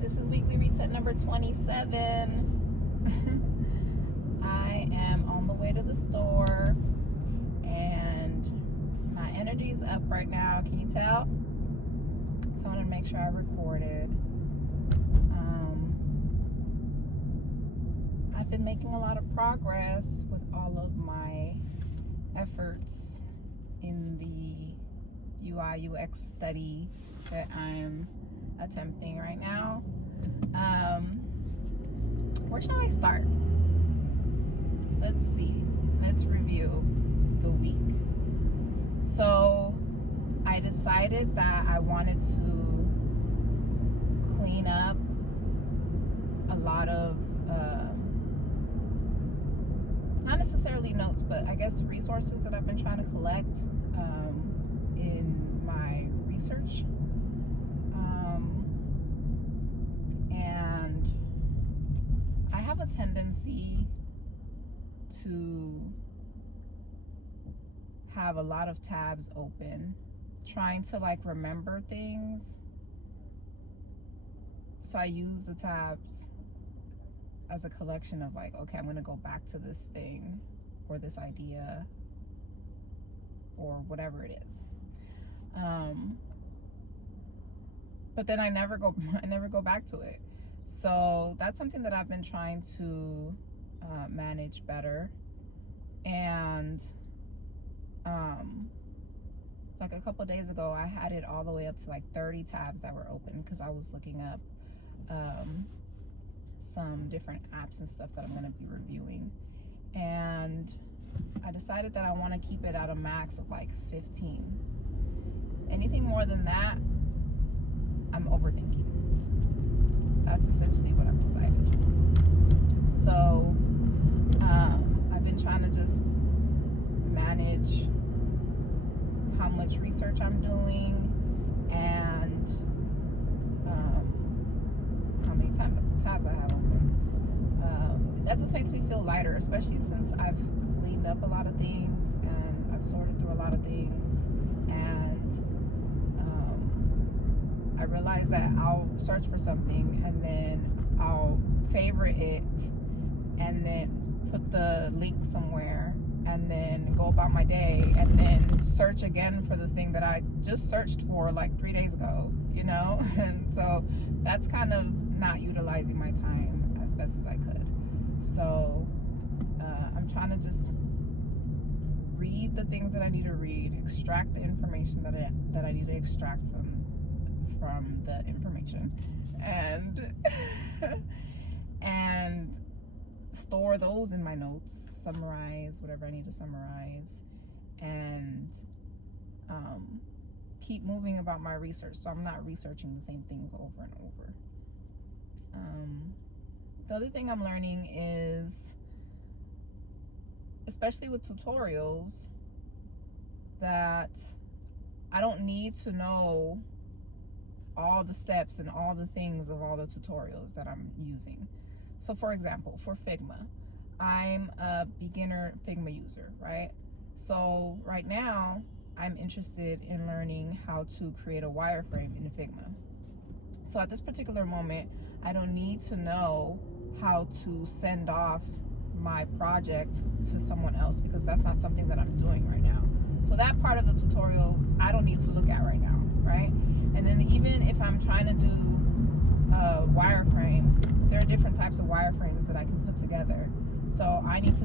This is weekly reset number 27. I am on the way to the store and my energy is up right now. Can you tell? So I want to make sure I recorded. I've been making a lot of progress with all of my efforts in the UI UX study that I'm attempting right now. Where shall I start? Let's see. Let's review the week. So I decided that I wanted to clean up a lot of not necessarily notes, but I guess resources that I've been trying to collect in my research. And I have a tendency to have a lot of tabs open, trying to like remember things. So I use the tabs as a collection of like, okay, I'm gonna go back to this thing or this idea or whatever it is. But then I never go back to it. So that's something that I've been trying to manage better. And like a couple days ago, I had it all the way up to like 30 tabs that were open because I was looking up some different apps and stuff that I'm going to be reviewing. And I decided that I want to keep it at a max of like 15. Anything more than that, I'm overthinking. That's essentially what I've decided. So I've been trying to just manage how much research I'm doing and how many tabs I have open. That just makes me feel lighter, especially since I've cleaned up a lot of things and I've sorted through a lot of things. And I realize that I'll search for something and then I'll favorite it and then put the link somewhere and then go about my day and then search again for the thing that I just searched for like 3 days ago, you know? And so that's kind of not utilizing my time as best as I could. So I'm trying to just read the things that I need to read, extract the information that I need to extract from the information, and and store those in my notes, summarize whatever I need to summarize, and keep moving about my research so I'm not researching the same things over and over. The other thing I'm learning is, especially with tutorials, that I don't need to know all the steps and all the things of all the tutorials that I'm using. So for example, for Figma, I'm a beginner Figma user, right? So right now I'm interested in learning how to create a wireframe in Figma. So at this particular moment, I don't need to know how to send off my project to someone else because that's not something that I'm doing right now. So that part of the tutorial, I don't need to look at right now, right? And then even if I'm trying to do a wireframe, there are different types of wireframes that I can put together. So I need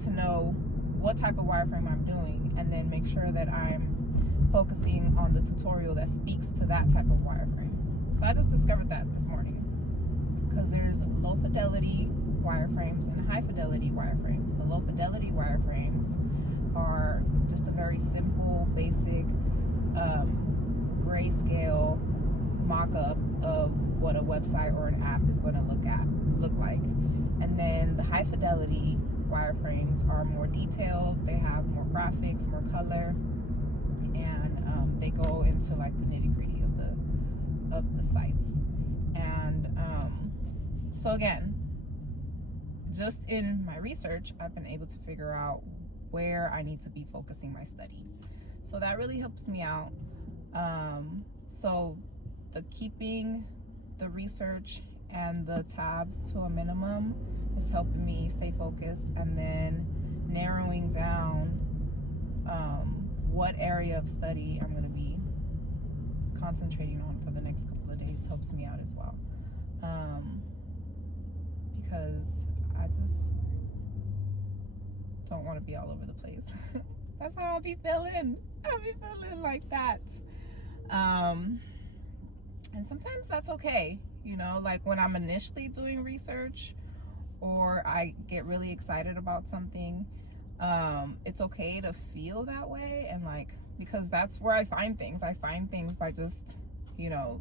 to know what type of wireframe I'm doing and then make sure that I'm focusing on the tutorial that speaks to that type of wireframe. So I just discovered that this morning because there's low fidelity wireframes and high fidelity wireframes. The low fidelity wireframes are just a very simple, basic grayscale mock-up of what a website or an app is going to look like. And then the high fidelity wireframes are more detailed. They have more graphics, more color, and they go into like the nitty-gritty of the sites. And so again, just in my research, I've been able to figure out where I need to be focusing my study. So that really helps me out. So the keeping the research and the tabs to a minimum is helping me stay focused, and then narrowing down what area of study I'm going to be concentrating on for the next couple of days helps me out as well. Because I just don't want to be all over the place. That's how I'll be feeling. I'll be feeling like that. And sometimes that's okay. You know, like when I'm initially doing research or I get really excited about something, it's okay to feel that way, and like, because that's where I find things. I find things by just, you know,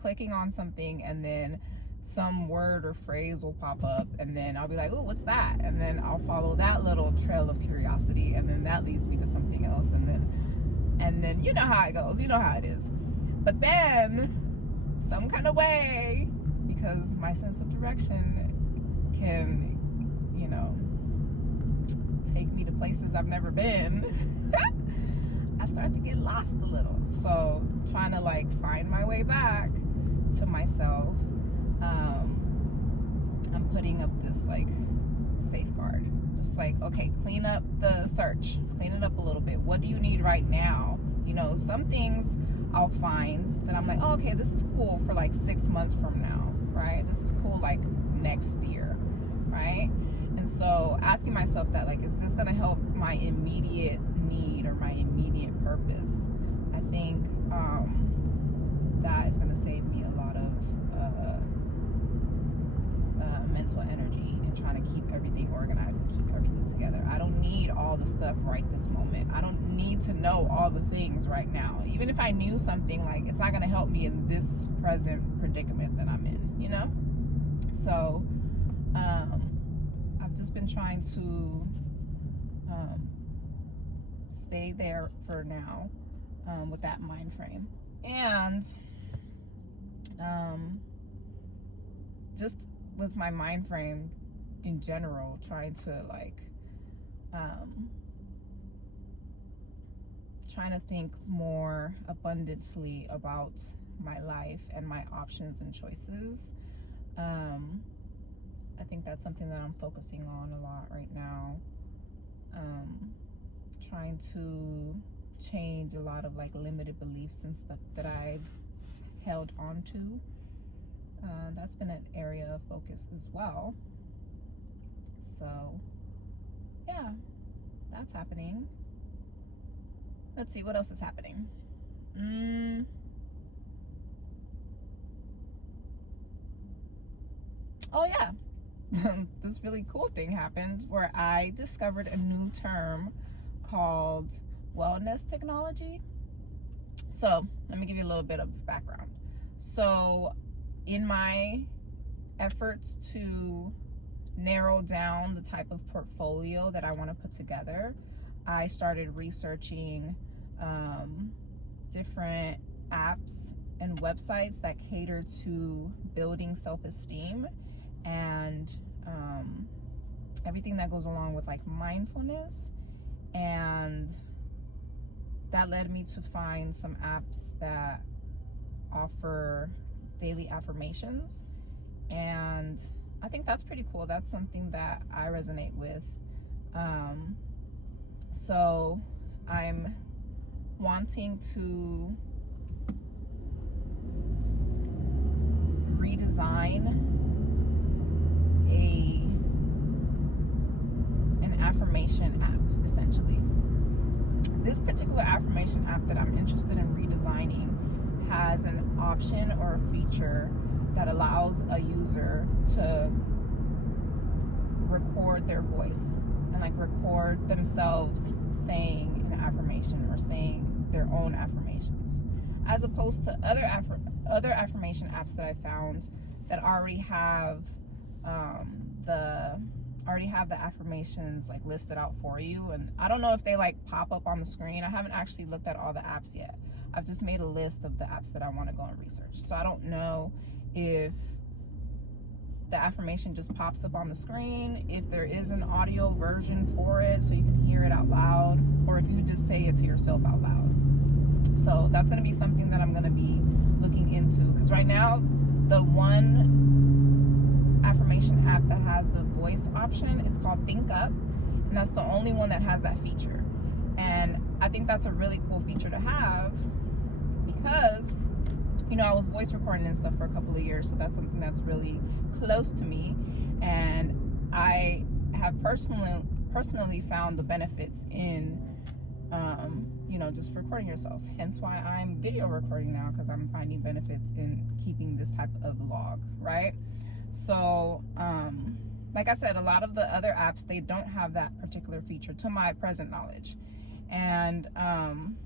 clicking on something, and then some word or phrase will pop up, and then I'll be like, oh, what's that? And then I'll follow that little trail of curiosity, and then that leads me to something else, and then you know how it goes, you know how it is. But then some kind of way, because my sense of direction can, you know, take me to places I've never been, I start to get lost a little. So trying to like find my way back to myself, I'm putting up this like safeguard, just like, okay, clean up the search, clean it up a little bit. What do you need right now? You know, some things I'll find that I'm like, oh, okay, this is cool for like 6 months from now, right? This is cool like next year, right? And so asking myself that, like, is this gonna help my immediate need or my immediate purpose? I think that is gonna save me a lot of mental energy in trying to keep everything organized and keep everything together. I don't need all the stuff right this moment. I don't need to know all the things right now. Even if I knew something, like, it's not gonna help me in this present predicament that I'm in, you know? So I've just been trying to stay there for now with that mind frame, and just with my mind frame in general, trying to like trying to think more abundantly about my life and my options and choices. I think that's something that I'm focusing on a lot right now. Trying to change a lot of like limited beliefs and stuff that I've held on to. That's been an area of focus as well. So yeah, that's happening. Let's see, what else is happening? Oh yeah, this really cool thing happened where I discovered a new term called wellness technology. So let me give you a little bit of background. So in my efforts to narrow down the type of portfolio that I want to put together, I started researching different apps and websites that cater to building self-esteem and everything that goes along with like mindfulness. And that led me to find some apps that offer daily affirmations, and I think that's pretty cool. That's something that I resonate with. So I'm wanting to redesign an affirmation app, essentially. This particular affirmation app that I'm interested in redesigning has an option or a feature that allows a user to record their voice and like record themselves saying an affirmation or saying their own affirmations, as opposed to other affirmation apps that I found that already have the affirmations like listed out for you. And I don't know if they like pop up on the screen. I haven't actually looked at all the apps yet. I've just made a list of the apps that I want to go and research. So I don't know if the affirmation just pops up on the screen, if there is an audio version for it so you can hear it out loud, or if you just say it to yourself out loud. So that's going to be something that I'm going to be looking into, because right now the one affirmation app that has the voice option. It's called Think Up, and that's the only one that has that feature. And I think that's a really cool feature to have because, you know, I was voice recording and stuff for a couple of years, so that's something that's really close to me, and I have personally found the benefits in you know, just recording yourself. Hence why I'm video recording now, because I'm finding benefits in keeping this type of log, right? So like I said, a lot of the other apps, they don't have that particular feature to my present knowledge. And I'm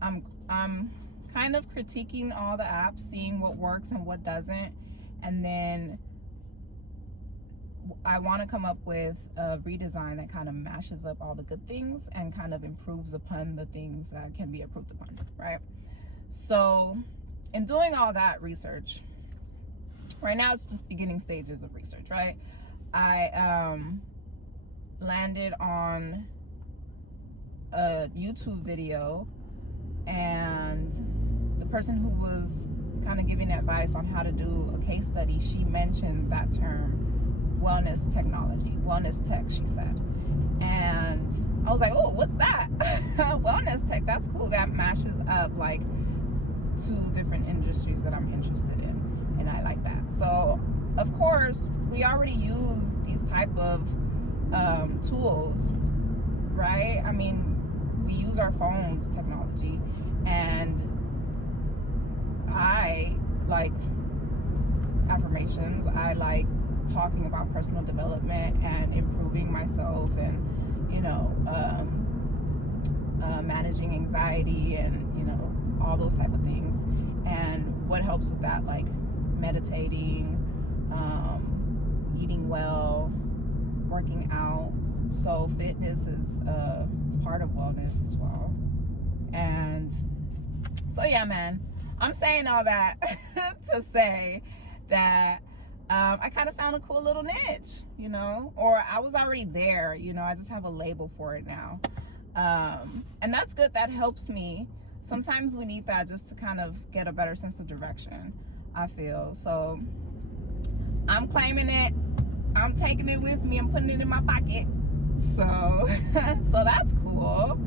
kind of critiquing all the apps, seeing what works and what doesn't, and then I want to come up with a redesign that kind of mashes up all the good things and kind of improves upon the things that can be improved upon, right? So in doing all that research, right now it's just beginning stages of research, right? I landed on a YouTube video, and the person who was kind of giving advice on how to do a case study, she mentioned that term, wellness technology, wellness tech, she said. And I was like, oh, what's that? Wellness tech, that's cool. That mashes up like two different industries that I'm interested in, and I like that. So of course we already use these type of tools, right? I mean, we use our phones technology, and I like affirmations. I like talking about personal development and improving myself, and you know, managing anxiety, and you know, all those type of things. And what helps with that, like meditating, eating well, working out. So fitness is part of wellness as well. And so yeah, man, I'm saying all that to say that I kind of found a cool little niche, you know, or I was already there, you know, I just have a label for it now. And that's good. That helps me. Sometimes we need that just to kind of get a better sense of direction, I feel. So I'm claiming it. I'm taking it with me. I'm putting it in my pocket. So so that's cool.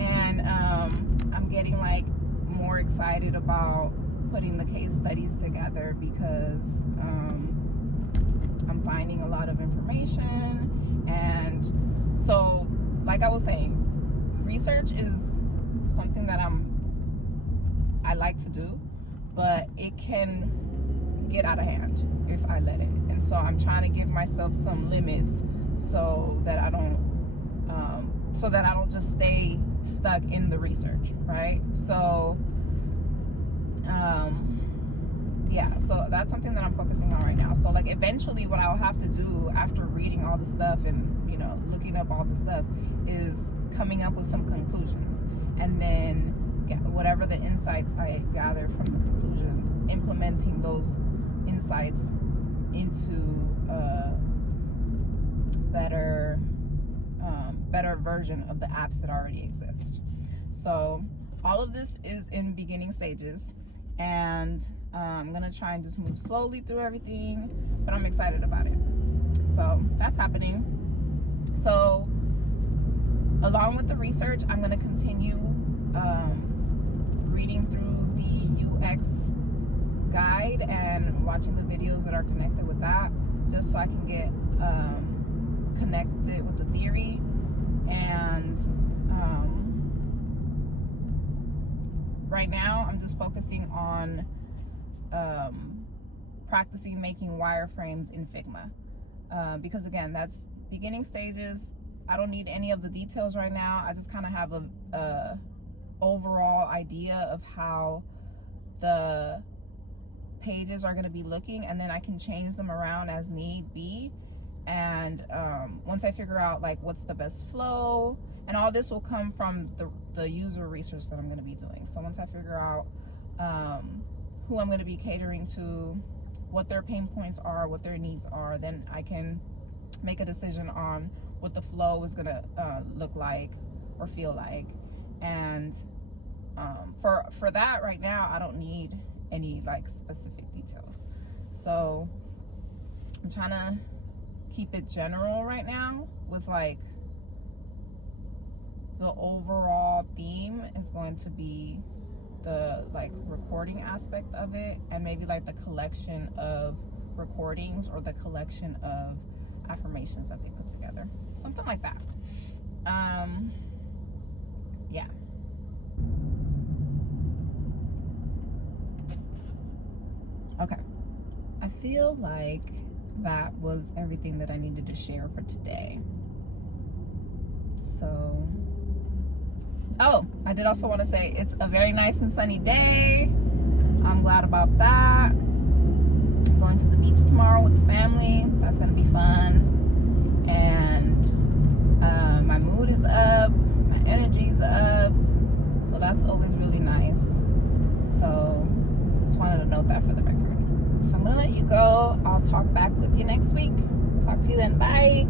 And I'm getting like more excited about putting the case studies together, because I'm finding a lot of information. And so, like I was saying, research is something that I like to do, but it can get out of hand if I let it. And so I'm trying to give myself some limits so that I don't just stay stuck in the research, right? So yeah, so that's something that I'm focusing on right now. So like eventually what I'll have to do after reading all the stuff and, you know, looking up all the stuff is coming up with some conclusions, and then whatever the insights I gather from the conclusions, implementing those insights into better version of the apps that already exist. So all of this is in beginning stages, and I'm gonna try and just move slowly through everything, but I'm excited about it. So that's happening. So along with the research, I'm gonna continue reading through the UX guide and watching the videos that are connected with that, just so I can get connected with the theory. And right now I'm just focusing on practicing making wireframes in Figma, because again, that's beginning stages. I don't need any of the details right now. I just kind of have a overall idea of how the pages are going to be looking, and then I can change them around as need be. And once I figure out like what's the best flow, and all this will come from the user research that I'm going to be doing. So once I figure out who I'm going to be catering to, what their pain points are, what their needs are, then I can make a decision on what the flow is going to look like or feel like. And for that right now, I don't need any like specific details. So I'm trying to keep it general right now, with like the overall theme is going to be the like recording aspect of it, and maybe like the collection of recordings or the collection of affirmations that they put together, something like that. Yeah. Okay, I feel like that was everything that I needed to share for today. So, oh, I did also want to say it's a very nice and sunny day. I'm glad about that. I'm going to the beach tomorrow with the family. That's going to be fun. And my mood is up, my energy is up. So that's always really nice. So just wanted to note that for the record. So I'm going to let you go. I'll talk back with you next week. Talk to you then. Bye.